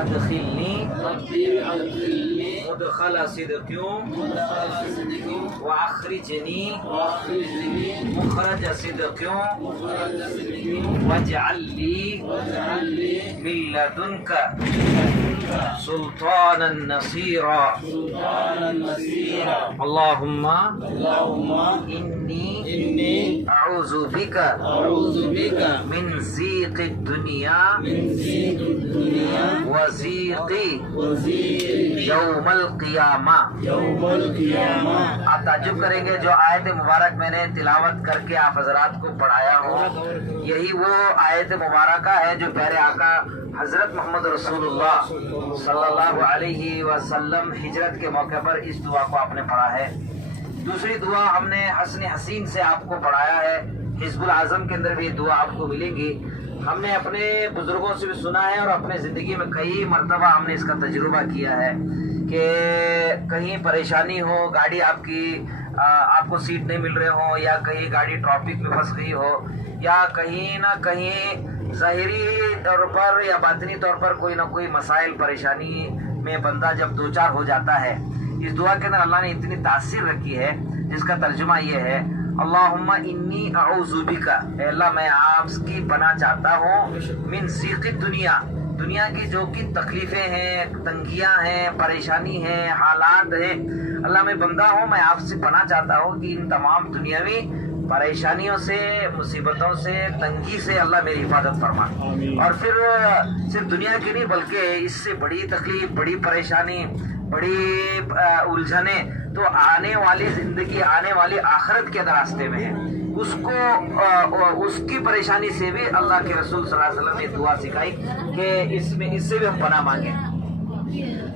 ادخلنی مدخل صدق واخرجنی مخرج صدق واجعل لی من لدنک سلطانا نصیرا اللہم انی اعوذ بک من ضیق الدنیا وضیق یوم القیامہ۔ آپ تعجب کریں گے جو آیت مبارک میں نے تلاوت کر کے آپ حضرات کو پڑھایا ہوں، یہی وہ آیت مبارکہ ہے جو پیارے آقا حضرت محمد رسول اللہ صلی اللہ علیہ وسلم ہجرت کے موقع پر اس دعا کو آپ نے پڑھا ہے۔ دوسری دعا ہم نے حسن حسین سے آپ کو پڑھایا ہے، حزب العظم کے اندر بھی دعا آپ کو ملیں گی۔ ہم نے اپنے بزرگوں سے بھی سنا ہے اور اپنے زندگی میں کئی مرتبہ ہم نے اس کا تجربہ کیا ہے کہ کہیں پریشانی ہو، گاڑی آپ کو سیٹ نہیں مل رہے ہو، یا کہیں گاڑی ٹریفک میں پھنس گئی ہو، یا کہیں نہ کہیں ظاہری طور پر یا باطنی طور پر کوئی نہ کوئی مسائل پریشانی میں بندہ جب دوچار ہو جاتا ہے، اس دعا کے اندر اللہ نے اتنی تاثیر رکھی ہے جس کا ترجمہ یہ ہے، اللہم انی اعوذ بک، اے اللہ میں آپ کی پناہ چاہتا ہوں، من ضیق الدنیا، دنیا کی جو کہ تکلیفیں ہیں، تنگیاں ہیں، پریشانی ہیں، حالات ہیں، اللہ میں بندہ ہوں، میں آپ سے پناہ چاہتا ہوں کہ ان تمام دنیاوی پریشانیوں سے، مصیبتوں سے، تنگی سے اللہ میری حفاظت فرما۔ اور پھر صرف دنیا کی نہیں بلکہ اس سے بڑی تکلیف، بڑی پریشانی، بڑی الجھنیں تو آنے والی زندگی، آنے والی آخرت کے راستے میں ہے، اس کی پریشانی سے بھی اللہ کے رسول صلی اللہ علیہ وسلم نے دعا سکھائی کہ اس سے بھی ہم پناہ مانگیں۔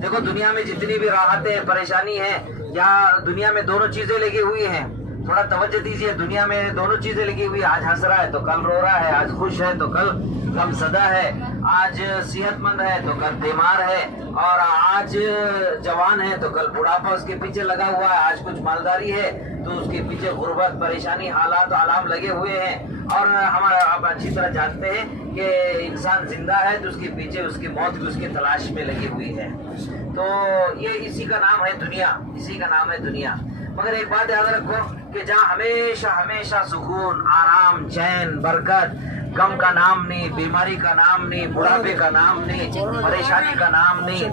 دیکھو دنیا میں جتنی بھی راحتیں، پریشانی ہیں، یا دنیا میں دونوں چیزیں لگی ہوئی ہیں، تھوڑا توجہ دیجیے، دنیا میں دونوں چیزیں لگی ہوئی، آج ہنس رہا ہے تو کل رو رہا ہے، آج خوش ہے تو کل غم زدہ ہے، آج صحت مند ہے تو کل بیمار ہے، اور آج جوان ہے تو کل بڑھاپا اس کے پیچھے لگا ہوا ہے، آج کچھ مالداری ہے تو اس کے پیچھے غربت، پریشانی، حالات و علام لگے ہوئے ہیں۔ اور ہمارا آپ اچھی طرح جانتے ہیں کہ انسان زندہ ہے تو اس کے پیچھے اس کی موت کی اس کی تلاش میں لگی ہوئی ہے، تو یہ اسی کا نام ہے دنیا، اسی کا نام ہے دنیا۔ مگر ایک بات یاد رکھو کہ جہاں ہمیشہ ہمیشہ سکون، آرام، چین، برکت، غم کا نام نہیں، بیماری کا نام نہیں، بڑھاپے کا نام نہیں، پریشانی کا نام نہیں،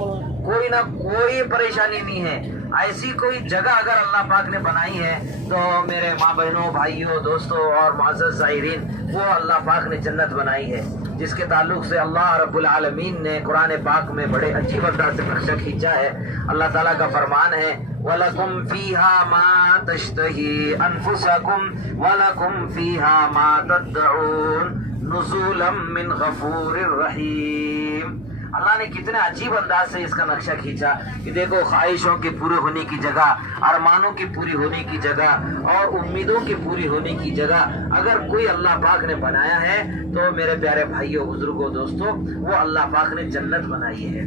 کوئی نہ کوئی پریشانی نہیں ہے، ایسی کوئی جگہ اگر اللہ پاک نے بنائی ہے تو میرے ماں بہنوں، بھائیوں، دوستوں اور معزز زائرین، وہ اللہ پاک نے جنت بنائی ہے، جس کے تعلق سے اللہ رب العالمین نے قرآن پاک میں بڑے عجیب انداز سے نقشہ کھینچا ہے۔ اللہ تعالیٰ کا فرمان ہے، وَلَكُمْ فِيهَا مَا تَشْتَهِي أَنفُسَكُمْ وَلَكُمْ فِيهَا مَا تَدَّعُونَ نُزُولًا مِّنْ غَفُورٍ رَحِيمٍ۔ اللہ نے کتنے عجیب انداز سے اس کا نقشہ کھینچا کہ دیکھو خواہشوں کی پوری ہونے کی جگہ، ارمانوں کی پوری ہونے کی جگہ اور امیدوں کی پوری ہونے کی جگہ اگر کوئی اللہ پاک نے بنایا ہے تو میرے پیارے بھائیوں، بزرگوں، دوستوں، وہ اللہ پاک نے جنت بنائی ہے۔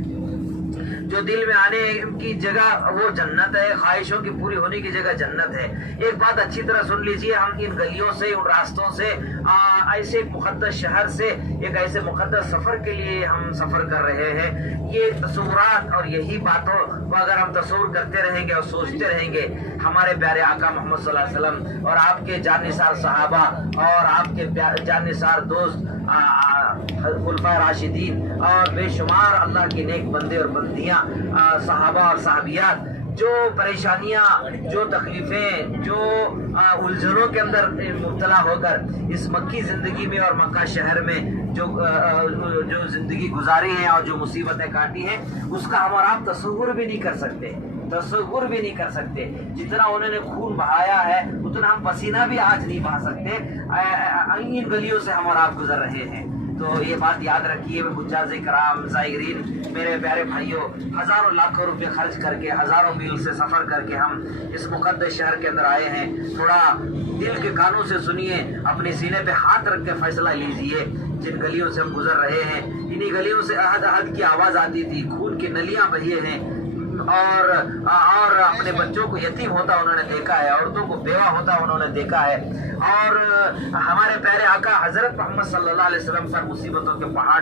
جو دل میں آنے کی جگہ وہ جنت ہے، خواہشوں کی پوری ہونے کی جگہ جنت ہے۔ ایک بات اچھی طرح سن لیجئے، ہم ان گلیوں سے، ان راستوں سے، ایسے ایک مقدس شہر سے ایک ایسے مقدس سفر کے لیے ہم سفر کر رہے ہیں۔ یہ تصورات اور یہی باتوں کو اگر ہم تصور کرتے رہیں گے اور سوچتے رہیں گے، ہمارے پیارے آقا محمد صلی اللہ علیہ وسلم اور آپ کے جانثار صحابہ اور آپ کے جانثار دوست خلفائے راشدین اور بے شمار اللہ کے نیک بندے اور بندیاں، صحابہ اور صحابیات، جو پریشانیاں، جو تکلیفیں، جو الجھنوں کے اندر مبتلا ہو کر اس مکی زندگی میں اور مکہ شہر میں جو زندگی گزاری ہے اور جو مصیبتیں کاٹی ہیں، اس کا ہم اور آپ تصور بھی نہیں کر سکتے، تصور بھی نہیں کر سکتے۔ جتنا انہوں نے خون بہایا ہے اتنا ہم پسینہ بھی آج نہیں بہا سکتے، ان گلیوں سے ہم اور آپ گزر رہے ہیں۔ تو یہ بات یاد رکھیے حجاز کرام، زائرین، میرے پیارے بھائیوں، ہزاروں لاکھوں روپے خرچ کر کے، ہزاروں میل سے سفر کر کے ہم اس مقدس شہر کے اندر آئے ہیں۔ تھوڑا دل کے کانوں سے سنیے، اپنے سینے پہ ہاتھ رکھ کے فیصلہ لیجئے۔ جن گلیوں سے ہم گزر رہے ہیں، انہی گلیوں سے احد احد کی آواز آتی تھی، خون کی نلیاں بہیے ہیں، اور اپنے بچوں کو یتیم ہوتا انہوں نے دیکھا ہے، عورتوں کو بیوہ ہوتا انہوں نے دیکھا ہے، اور ہمارے پیارے آقا حضرت محمد صلی اللہ علیہ وسلم پر مصیبتوں کے پہاڑ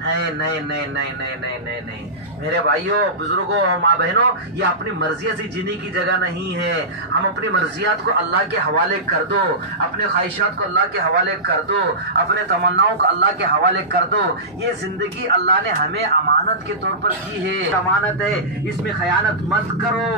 نہیں نہیں نہیں نہیں نہیں نہیں نہیں نہیں میرے بھائیوں بزرگوں اور ماں بہنوں، یہ اپنی مرضی سے جینے کی جگہ نہیں ہے. ہم اپنی مرضیات کو اللہ کے حوالے کر دو، اپنے خواہشات کو اللہ کے حوالے کر دو، اپنے تمناؤں کو اللہ کے حوالے کر دو. یہ زندگی اللہ نے ہمیں امانت کے طور پر کی ہے، امانت ہے، اس میں خیانت مت کرو.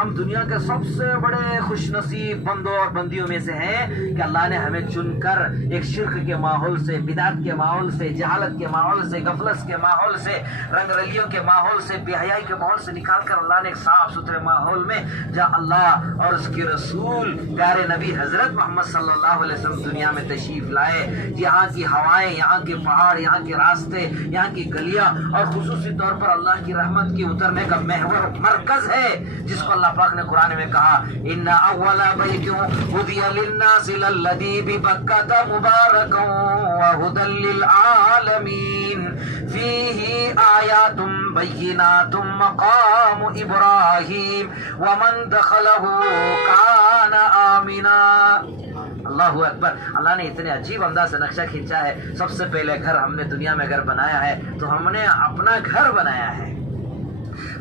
ہم دنیا کے سب سے بڑے خوش نصیب بندوں اور بندیوں میں سے ہیں کہ اللہ نے ہمیں چن کر ایک شرک کے ماحول سے، بدعت کے ماحول سے، جہالت کے ماحول سے، غفلت کے ماحول سے، رنگ رلیوں کے ماحول سے، بے حیائی کے ماحول سے نکال کر اللہ نے ایک صاف ستھرے ماحول میں جہاں اللہ اور اس کے رسول پیارے نبی حضرت محمد صلی اللہ علیہ وسلم دنیا میں تشریف لائے. یہاں کی ہوائیں، یہاں کے پہاڑ، یہاں کے راستے، یہاں کی گلیاں اور خصوصی طور پر اللہ کی رحمت کی اترنے کا محور مرکز ہے، جس کو اللہ پاک نے قرآن میں کہا ان اول بیت وضع للناس للذی ببکۃ مبارکا وہدی للعالمین فیہ آیات بینات مقام ابراہیم ومن دخلہ کان آمنا. اللہ اکبر. اللہ نے اتنے عجیب انداز سے نقشہ کھینچا ہے. سب سے پہلے گھر ہم نے دنیا میں اگر بنایا ہے تو ہم نے اپنا گھر بنایا ہے.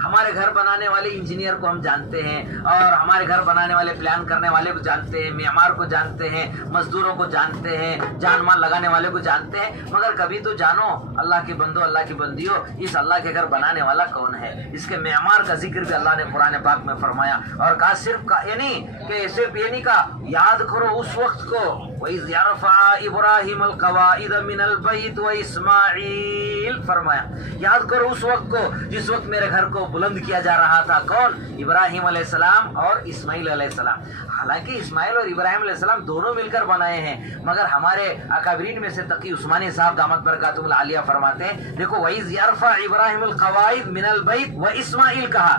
ہمارے گھر بنانے والے انجینئر کو ہم جانتے ہیں، اور ہمارے گھر بنانے والے پلان کرنے والے کو جانتے ہیں، معمار کو جانتے ہیں، مزدوروں کو جانتے ہیں، جان مال لگانے والے کو جانتے ہیں. مگر کبھی تو جانو اللہ کے بندو، اللہ کی بندیوں، اس اللہ کے گھر بنانے والا کون ہے؟ اس کے معمار کا ذکر بھی اللہ نے قرآن پاک میں فرمایا، اور کہا صرف یہ نہیں کہا یاد کرو اس وقت کو وَإِذْ يَرْفَعُ إِبْرَاهِيمُ الْقَوَاعِدَ مِنَ الْبَيْتِ وَإِسْمَاعِيلُ. فرمایا یاد کرو اس وقت کو جس وقت میرے گھر کو بلند کیا جا رہا تھا. کون؟ ابراہیم علیہ السلام اور اسماعیل علیہ السلام. حالانکہ اسماعیل اور ابراہیم علیہ السلام دونوں مل کر بنائے ہیں، مگر ہمارے اکابرین میں سے تقی عثمانی صاحب دامت برکاتہم العالیہ فرماتے ہیں دیکھو وَإِذْ يَرْفَعُ إِبْرَاهِيمُ الْقَوَاعِدَ مِنَ الْبَيْتِ وَإِسْمَاعِيلُ کہا.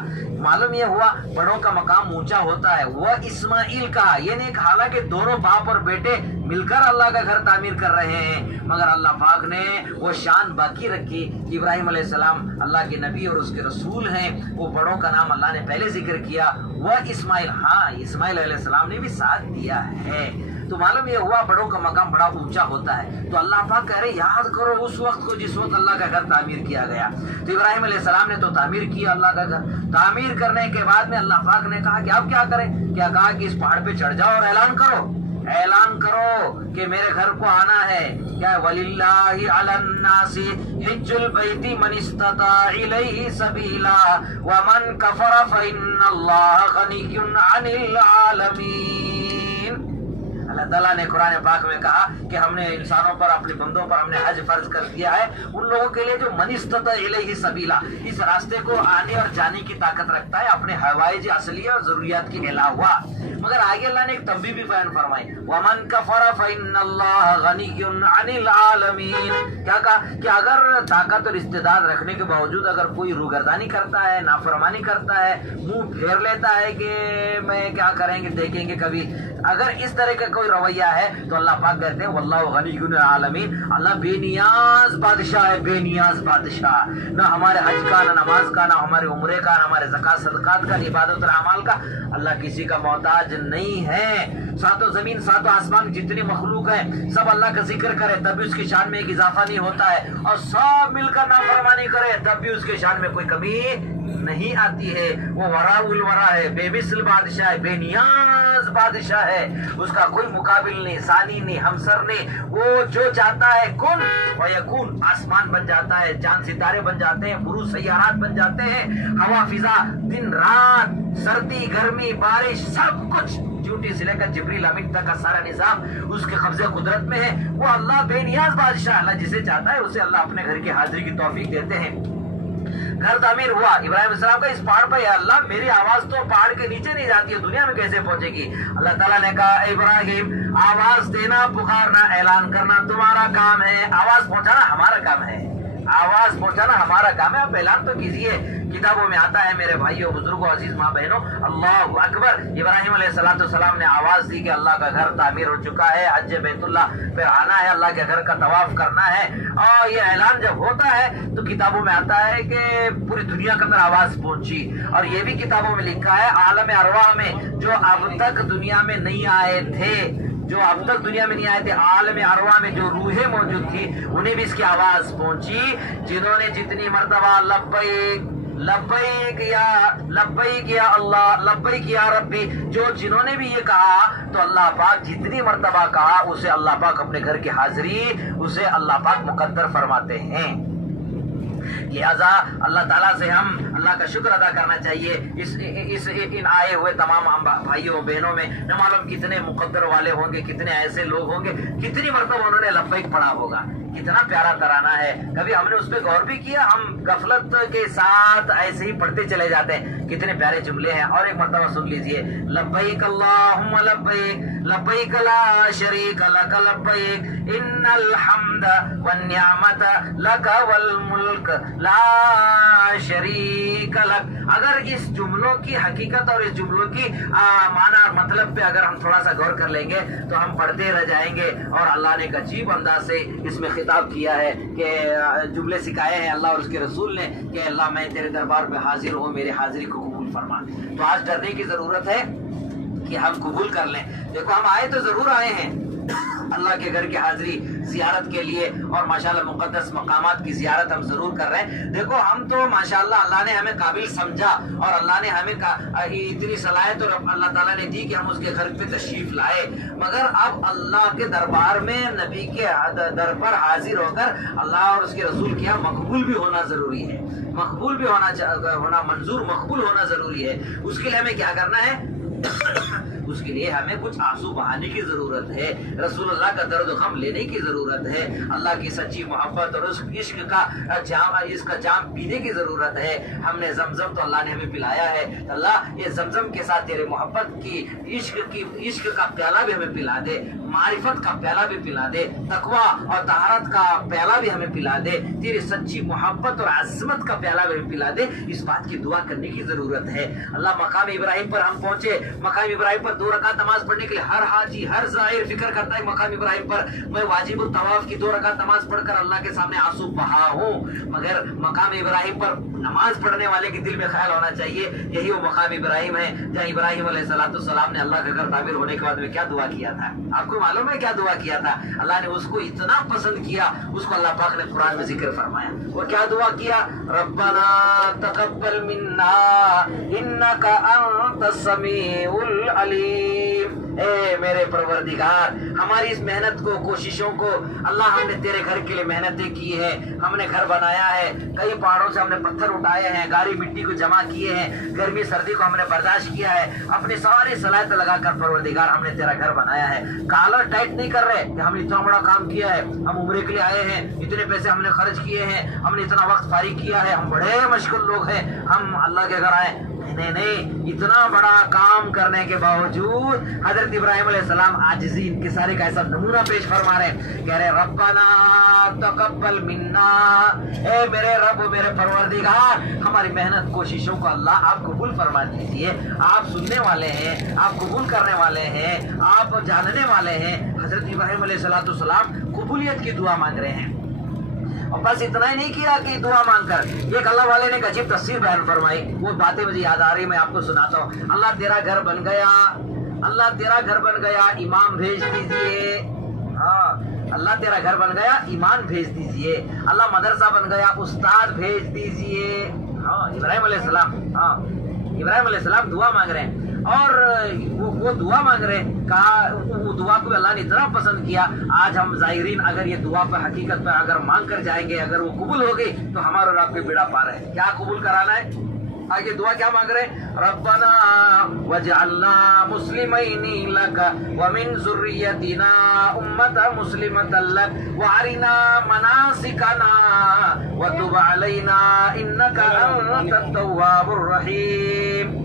معلوم یہ ہوا بڑوں کا مقام اونچا ہوتا ہے. وہ اسماعیل کہا، یہ نہیں کہ حالانکہ دونوں باپ اور بیٹے مل کر اللہ کا گھر تعمیر کر رہے ہیں، مگر اللہ پاک نے وہ شان باقی رکھی. ابراہیم علیہ السلام اللہ کے نبی اور اس کے رسول ہیں، وہ بڑوں کا نام اللہ نے پہلے ذکر کیا. وہ اسماعیل، ہاں اسماعیل علیہ السلام نے بھی ساتھ دیا ہے. تو معلوم یہ ہوا بڑوں کا مقام بڑا اونچا ہوتا ہے. تو اللہ پاک کہہ رہے یاد کرو اس وقت کو جس وقت اللہ کا گھر تعمیر کیا گیا. تو ابراہیم علیہ السلام نے تو تعمیر کیا اللہ کا گھر. تعمیر کرنے کے بعد میں اللہ پاک نے کہا کہ اب کیا کریں؟ کیا کہا کہ اس پہاڑ پہ چڑھ جاؤ اور اعلان کرو کہ میرے گھر کو آنا ہے. کیا وَلِلَّهِ عَلَى النَّاسِ حِجُّ الْبَيْتِ مَنِ اسْتَطَاعَ إِلَيْهِ سَبِيلًا وَمَنْ كَفَرَ فَإِنَّ اللَّهَ غَنِيٌّ عَنِ الْعَالَمِينَ. اللہ تعالیٰ نے قرآن پاک میں کہا کہ ہم نے انسانوں پر، اپنے بندوں پر ہم نے حج فرض کر دیا ہے ان لوگوں کے لیے جو من استطاع الیہ سبیلا، اس راستے کو آنے اور جانے کی طاقت رکھتا ہے اپنے حوائج اصلیہ اور ضروریات کے علاوہ. مگر آگے اللہ نے ایک تنبیہ بھی بیان فرمائی وَمَنْ كَفَرَ فَإِنَّ اللَّهَ غَنِيٌّ عَنِ الْعَالَمِينَ. کیا کہا کہ اگر طاقت اور استعداد رکھنے کے باوجود اگر کوئی روگردانی کرتا ہے، نافرمانی کرتا ہے، منہ پھیر لیتا ہے کہ میں کیا کریں گے دیکھیں گے کبھی، اگر اس طرح کا کوئی رویہ ہے تو اللہ پاک کہتے ہیں واللہ غنی العالمین. اللہ بے نیاز بادشاہ ہے، بے نیاز بادشاہ. نہ ہمارے حج کا، نہ نماز کا، نہ ہمارے عمرے کا، نہ ہمارے زکات صدقات کا، نہ عبادت اور اعمال کا. اللہ کسی کا محتاج نہیں ہے. ساتوں زمین ساتوں آسمان جتنی مخلوق ہے سب اللہ کا ذکر کرے تب بھی اس کی شان میں ایک اضافہ نہیں ہوتا ہے، اور سب مل کر نافرمانی کرے تب بھی اس کے شان میں کوئی کمی نہیں آتی ہے. وہ وراء الورا ہے، بے مثل بادشاہ ہے، بے نیاز بادشاہ ہے. اس کا کوئی مقابل نہیں، ثانی نہیں، ہمسر نہیں. وہ جو چاہتا ہے کن ویکون، آسمان بن جاتا ہے، چاند ستارے بن جاتے ہیں، بروج سیارات بن جاتے ہیں، ہوا فضا، دن رات، سردی گرمی بارش، سب کچھ ڈیوٹی سے لے کر جبریل امین تک کا سارا نظام اس کے قبضے قدرت میں ہے. وہ اللہ بے نیاز بادشاہ. اللہ جسے چاہتا ہے اسے اللہ اپنے گھر کی حاضری کی توفیق دیتے ہیں. گھر تعمیر ہوا ابراہیم السلام کا اس پہاڑ پر. یا اللہ میری آواز تو پہاڑ کے نیچے نہیں جاتی ہے، دنیا میں کیسے پہنچے گی؟ اللہ تعالیٰ نے کہا ابراہیم آواز دینا، پکارنا، اعلان کرنا تمہارا کام ہے، آواز پہنچانا ہمارا کام ہے. آواز پہنچانا ہمارا کام ہے. آپ اعلان تو کیجیے. کتابوں میں آتا ہے میرے بھائیوں، بزرگوں، عزیز ماں بہنوں، اللہ اکبر. ابراہیم علیہ السلام نے آواز دی کہ اللہ کا گھر تعمیر ہو چکا ہے، حج بیت اللہ پہ آنا ہے، اللہ کے گھر کا طواف کرنا ہے. اور یہ اعلان جب ہوتا ہے تو کتابوں میں آتا ہے کہ پوری دنیا کے اندر آواز پہنچی. اور یہ بھی کتابوں میں لکھا ہے عالم ارواح میں جو اب تک دنیا میں نہیں آئے تھے، جو اب تک دنیا میں نہیں آئے تھے، عالم ارواح میں جو روحیں موجود تھی، انہیں بھی اس کی آواز پہنچی، جنہوں نے جتنی مرتبہ لبیک لبیک یا اللہ، لبیک یا ربی، جنہوں نے بھی یہ کہا تو اللہ پاک جتنی مرتبہ کہا اسے اللہ پاک اپنے گھر کی حاضری اسے اللہ پاک مقدر فرماتے ہیں۔ لہذا اللہ تعالیٰ سے ہم اللہ کا شکر ادا کرنا چاہیے۔ ان آئے ہوئے تمام بھائیوں بہنوں میں نہ معلوم کتنے مقدر والے ہوں گے، کتنے ایسے لوگ ہوں گے، کتنی مرتبہ انہوں نے لبیک پڑھا ہوگا، کتنا پیارا ترانہ ہے۔ کبھی ہم نے اس پہ غور بھی کیا؟ ہم غفلت کے ساتھ ایسے ہی پڑھتے چلے جاتے ہیں، کتنے پیارے جملے ہیں۔ اور ایک مرتبہ سن لیجئے، لبیک اللہم لبیک لبیک لا شریک لک لبیک ان الحمد والنعمت لک والملک لا شریک لک۔ اگر اس جملوں کی حقیقت اور اس جملوں کی معنی اور مطلب پہ اگر ہم تھوڑا سا غور کر لیں گے تو ہم پڑھتے رہ جائیں گے۔ اور اللہ نے ایک عجیب انداز سے اس میں خطاب کیا ہے کہ جملے سکھائے ہیں اللہ اور اس کے رسول نے کہ اللہ میں تیرے دربار پہ حاضر ہوں، میری حاضری کو قبول فرما۔ تو آج ڈرنے کی ضرورت ہے کہ ہم قبول کر لیں۔ دیکھو ہم آئے تو ضرور آئے ہیں اللہ کے گھر کی حاضری زیارت کے لیے، اور ماشاءاللہ مقدس مقامات کی زیارت ہم ضرور کر رہے ہیں۔ دیکھو ہم تو ماشاءاللہ اللہ نے ہمیں قابل سمجھا اور اللہ نے ہمیں اتنی صلاحیت اور اللہ تعالیٰ نے دی کہ ہم اس کے گھر پہ تشریف لائے، مگر اب اللہ کے دربار میں نبی کے در پر حاضر ہو کر اللہ اور اس کے رسول کے یہاں مقبول بھی ہونا ضروری ہے، مقبول بھی ہونا منظور مقبول ہونا ضروری ہے۔ اس کے لیے ہمیں کیا کرنا ہے؟ اس کے لیے ہمیں کچھ آنسو بہانے کی ضرورت ہے، رسول اللہ کا درد و غم لینے کی ضرورت ہے، اللہ کی سچی محبت اور اس عشق کا جام پینے کی ضرورت ہے۔ ہم نے زمزم تو اللہ نے ہمیں پلایا ہے، اللہ یہ زمزم کے ساتھ تیرے محبت کی عشق کا پیالہ بھی ہمیں پلا دے، معرفت کا پیالہ بھی پلا دے، تقویٰ اور طہارت کا پیالہ بھی ہمیں پلا دے، تیری سچی محبت اور عظمت کا پیالہ بھی ہمیں پلا دے۔ اس بات کی دعا کرنے کی ضرورت ہے۔ اللہ مقام ابراہیم پر ہم پہنچے، مقام ابراہیم پر 2 رکعت نماز پڑھنے کے لیے ہر حاجی ہر زائر فکر کرتا ہے مقام ابراہیم پر میں واجب الطواف کی 2 رکعت نماز پڑھ کر اللہ کے سامنے آنسو بہا ہوں، مگر مقام ابراہیم پر نماز پڑھنے والے کے دل میں خیال ہونا چاہیے یہی وہ مقام ابراہیم ہے جہاں ابراہیم علیہ السلام نے اللہ کا گھر تعمیر ہونے کے بعد میں کیا دعا کیا تھا؟ آپ کو معلوم ہے کیا دعا کیا تھا؟ اللہ نے اس کو اتنا پسند کیا، اس کو اللہ پاک نے قرآن میں ذکر فرمایا۔ وہ کیا دعا کیا؟ ربنا تقبل منا انک انت السمیع العلیم۔ اے میرے پروردگار، ہماری اس محنت کو، کوششوں کو اللہ، ہم نے تیرے گھر کے لیے محنتیں کی ہیں، ہم نے گھر بنایا ہے، کئی پہاڑوں سے ہم نے پتھر اٹھائے ہیں، گاری مٹی کو جمع کیے ہیں، گرمی سردی کو ہم نے برداشت کیا ہے، اپنی ساری صلاحیت لگا کر پروردگار ہم نے تیرا گھر بنایا ہے۔ کالر ٹائٹ نہیں کر رہے کہ ہم نے اتنا بڑا کام کیا ہے، ہم عمرے کے لیے آئے ہیں، اتنے پیسے ہم نے خرچ کیے ہیں، ہم نے اتنا وقت فارغ کیا ہے، ہم بڑے مشغول لوگ ہیں، ہم اللہ کے گھر آئے۔ نہیں، اتنا بڑا کام کرنے کے باوجود حضرت ابراہیم علیہ السلام عاجزی انکساری کا ایسا نمونہ پیش فرما رہے ہیں، کہہ رہے ربنا تقبل منا، اے میرے رب میرے پروردگار، ہماری محنت کوششوں کو اللہ آپ قبول فرما دیجیے۔ آپ سننے والے ہیں، آپ قبول کرنے والے ہیں، آپ جاننے والے ہیں۔ حضرت ابراہیم علیہ السلام قبولیت کی دعا مانگ رہے ہیں، اور بس اتنا ہی نہیں کیا کہ دعا مانگ کر، ایک اللہ والے نے ایک عجیب تفسیر بیان فرمائی، وہ باتیں مجھے یاد آ رہی، میں آپ کو سناتا ہوں۔ اللہ تیرا گھر بن گیا، اللہ تیرا گھر بن گیا، امام بھیج دیجئے۔ ہاں، اللہ تیرا گھر بن گیا، ایمان بھیج دیجئے۔ اللہ مدرسہ بن گیا، استاد بھیج دیجئے۔ ہاں، ابراہیم علیہ السلام دعا مانگ رہے ہیں، اور وہ دعا مانگ رہے ہیں، کہا وہ دعا کو اللہ نے اتنا پسند کیا۔ آج ہم زائرین اگر یہ دعا پہ حقیقت پہ اگر مانگ کر جائیں گے، اگر وہ قبول ہو گئی تو ہمارا اور آپ کے بیڑا پار ہے۔ کیا قبول کرانا ہے؟ آگے دعا کیا مانگ رہے ہیں؟ ربنا وجعلنا مسلمین لک ومن ذریتنا امۃ مسلمۃ لک وارنا مناسکنا وتب علینا انک انت التواب الرحیم۔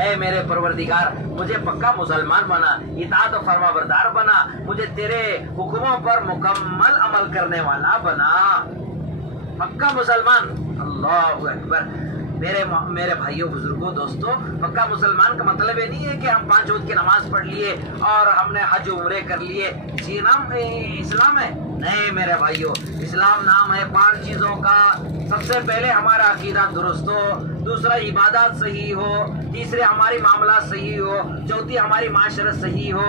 اے میرے پروردگار، مجھے پکا مسلمان بنا، اطاعت و فرما بردار بنا، مجھے تیرے حکموں پر مکمل عمل کرنے والا بنا، پکا مسلمان۔ اللہ اکبر۔ میرے بھائیوں بزرگوں دوستوں، پکا مسلمان کا مطلب یہ نہیں ہے کہ ہم 5 وقت کی نماز پڑھ لیے اور ہم نے حج عمرے کر لیے، یہ نام اسلام ہے؟ نہیں میرے بھائیوں، اسلام نام ہے 5 چیزوں کا۔ سب سے پہلے ہمارا عقیدہ درست ہو، دوسرا عبادات صحیح ہو، تیسرے ہماری معاملات صحیح ہو، چوتھی ہماری معاشرت صحیح ہو،